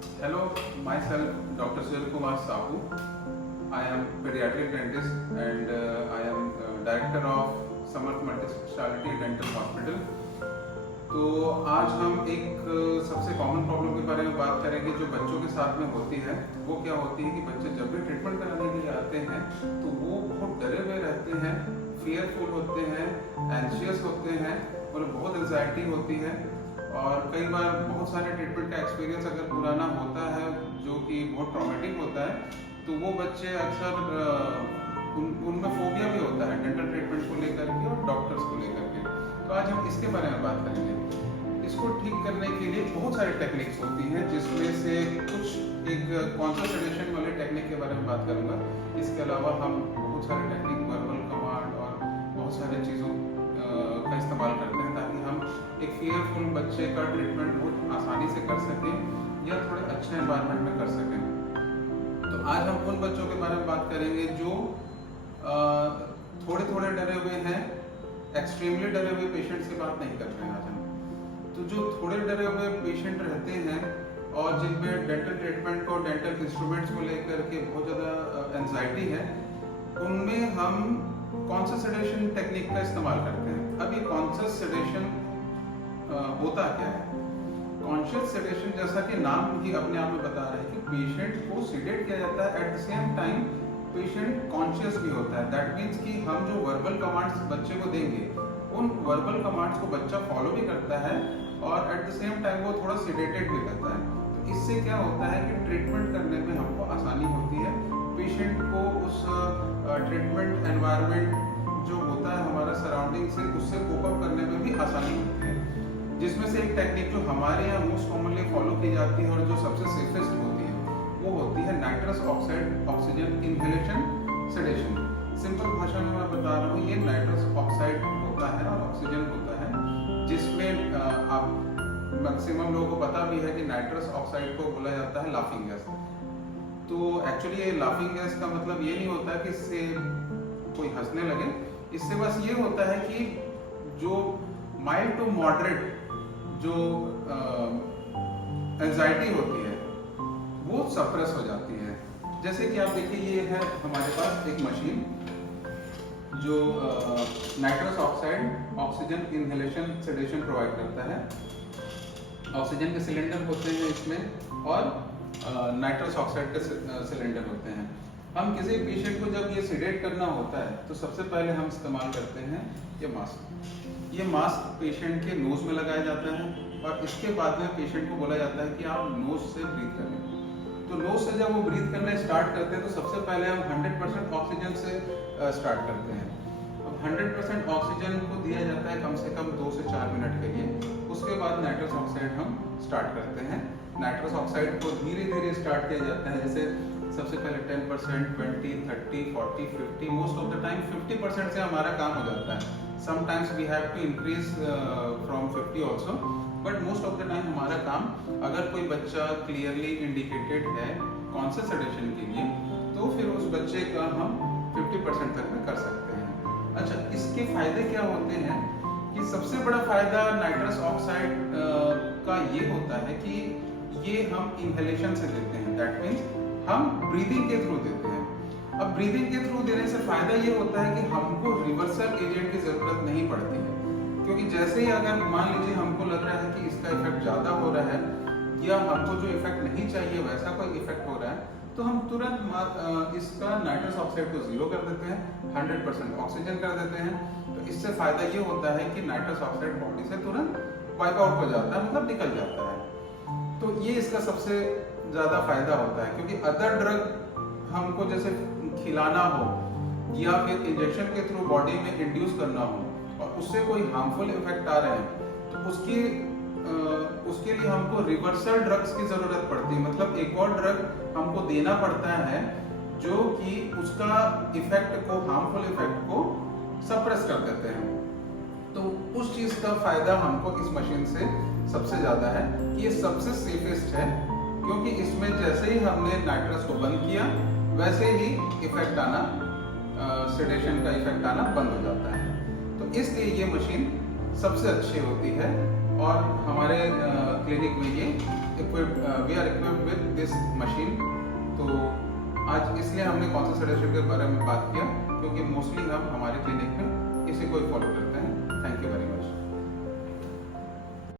Hello, myself Dr. Sunil Kumar Sahu. I am pediatric dentist and I am director of Samarth Multi-Speciality Dental Hospital. तो आज हम एक सबसे common problem के बारे में बात करेंगे जो बच्चों के साथ में होती है। वो क्या होती है कि बच्चे जब भी ट्रीटमेंट कराने के लिए आते हैं तो वो बहुत डरे हुए रहते हैं, फियरफुल होते हैं, एंशियस होते हैं और बहुत एंजाइटी होती है। और कई बार बहुत सारे ट्रीटमेंट का एक्सपीरियंस अगर पुराना होता है जो कि बहुत ट्रॉमेटिक होता है तो वो बच्चे अक्सर उनमें फोबिया भी होता है डेंटल ट्रीटमेंट को लेकर के और डॉक्टर्स को लेकर के। तो आज हम इसके बारे में बात करेंगे। इसको ठीक करने के लिए बहुत सारी टेक्निक्स होती हैं जिसमें से कुछ एक कॉन्शियस सेडेशन वाले टेक्निक के बारे में बात करूंगा। इसके अलावा हम बहुत सारे टेक्निक वर्बल कमांड और बहुत सारी चीज़ों का इस्तेमाल करते हैं ताकि हम एक फियरफुल बच्चे का ट्रीटमेंट बहुत आसानी से कर सकें या थोड़े अच्छे एनवायरनमेंट में कर सकें। तो आज हम उन बच्चों के बारे में बात करेंगे जो थोड़े थोड़े डरे हुए हैं, एक्सट्रीमली डरे हुए पेशेंट्स की बात नहीं कर रहे हैं आज हम। तो जो थोड़े डरे हुए पेशेंट रहते हैं और जिनमें डेंटल ट्रीटमेंट को, डेंटल इंस्ट्रूमेंट्स को लेकर के बहुत ज़्यादा एंजाइटी है, उनमें हम कॉन्शियस सेडेशन टेक्निक का इस्तेमाल करते हैं। अब ये कॉन्शियस सेडेशन होता क्या है? कॉन्शियस सेडेशन जैसा कि नाम ही अपने आप में बता रहा है कि पेशेंट को सीडेट किया जाता है, at the same time patient conscious भी होता है। दैट मीन्स कि हम जो वर्बल कमांड्स बच्चे को देंगे उन वर्बल कमांड्स को बच्चा फॉलो भी करता है और एट द सेम टाइम वो थोड़ा सीडेटेड भी रहता है। तो इससे क्या होता है कि ट्रीटमेंट करने में हमको आसानी होती है, पेशेंट को उस ट्रीटमेंट एनवायरनमेंट जो होता है हमारा सराउंडिंग से उससे कोप अप करने में भी आसानी होती है। जिसमें से एक टेक्निक जो हमारे यहाँ मोस्ट कॉमनली फॉलो की जाती है और जो सबसे सेफेस्ट होती है वो होती है nitrous oxide oxygen inhalation sedation. Simple भाषा में मैं बता रहा हूँ, ये नाइट्रस ऑक्साइड होता है और ऑक्सीजन होता है जिसमें आप मैक्सिमम लोगों को पता भी है कि नाइट्रस ऑक्साइड को बोला जाता है लाफिंग गैस। तो एक्चुअली ये लाफिंग गैस का मतलब ये नहीं होता कि इससे कोई हंसने लगे, इससे बस ये होता है कि जो माइल्ड टू मॉडरेट जो एंजाइटी होती है वो सप्रेस हो जाती है। जैसे कि आप देखिए, ये है हमारे पास एक मशीन जो nitrous oxide oxygen inhalation sedation provide करता है। ऑक्सीजन के सिलेंडर होते हैं इसमें और नाइट्रस ऑक्साइड के सिलेंडर होते हैं। हम किसी पेशेंट को जब ये सीडेट करना होता है तो सबसे पहले हम इस्तेमाल करते हैं ये मास्क। ये मास्क पेशेंट के नोज में लगाया जाता है और इसके बाद में पेशेंट को बोला जाता है कि आप नोज से ब्रीथ करें। तो नोज से जब वो ब्रीथ करना स्टार्ट करते हैं तो सबसे पहले हम 100% ऑक्सीजन से स्टार्ट करते हैं। अब 100% ऑक्सीजन को दिया जाता है कम से कम 2 से 4 मिनट के लिए। उसके बाद नाइट्रस ऑक्साइड हम स्टार्ट करते हैं। नाइट्रस ऑक्साइड को धीरे धीरे स्टार्ट किया जाता है, जैसे सबसे पहले 10%, 20, 30, 40, 50, मोस्ट ऑफ द टाइम 50% से हमारा काम हो जाता है। Sometimes we have to increase from 50 also, but most of the time हमारा काम, अगर कोई बच्चा क्लियरली इंडिकेटेड है कॉन्शियस सेडेशन के लिए तो फिर उस बच्चे का हम 50% तक में कर सकते हैं। अच्छा, इसके फायदे क्या होते हैं कि सबसे बड़ा फायदा नाइट्रस ऑक्साइड का ये होता है कि ये हम इनहेलेशन से देते हैं। दैट मीन्स हम ब्रीदिंग के थ्रू देते हैं। अब ब्रीदिंग के थ्रू देने से फायदा ये होता है कि हमको रिवर्सल एजेंट की जरूरत नहीं पड़ती है, क्योंकि जैसे ही अगर मान लीजिए हमको लग रहा है कि इसका इफेक्ट ज्यादा हो रहा है या हमको जो इफेक्ट नहीं चाहिए वैसा कोई इफेक्ट हो रहा है तो हम तुरंत इसका नाइट्रस ऑक्साइड को 0 कर देते हैं, 100% ऑक्सीजन कर देते हैं। तो इससे फायदा ये होता है कि नाइट्रस ऑक्साइड बॉडी से तुरंत वाइप आउट हो जाता है, मतलब निकल जाता है। तो ये इसका सबसे ज्यादा फायदा होता है, क्योंकि अदर ड्रग हमको जैसे खिलाना हो या फिर इंजेक्शन के थ्रू बॉडी में इंड्यूस करना हो और उससे कोई हार्मफुल इफेक्ट आ रहे हैं तो उसके लिए हमको रिवर्सल ड्रग्स की जरूरत पड़ती है। मतलब एक और ड्रग हमको देना पड़ता है जो कि उसका इफेक्ट को, हार्मफुल इफेक्ट को सप्रेस कर देते हैं। तो उस चीज का फायदा हमको इस मशीन से सबसे ज्यादा है कि ये सबसे सेफेस्ट है, क्योंकि इसमें जैसे ही हमने नाइट्रस को बंद किया वैसे ही इफेक्ट आना, सेडेशन का इफेक्ट आना बंद हो जाता है। तो इसलिए ये मशीन सबसे अच्छी होती है और हमारे क्लिनिक में ये we are equipped with this machine. तो आज इसलिए हमने कॉन्सर्ट सेडेशन के बारे में बात किया क्योंकि मोस्टली हम हमारे क्लिनिक में इसे कोई फॉलो करते हैं।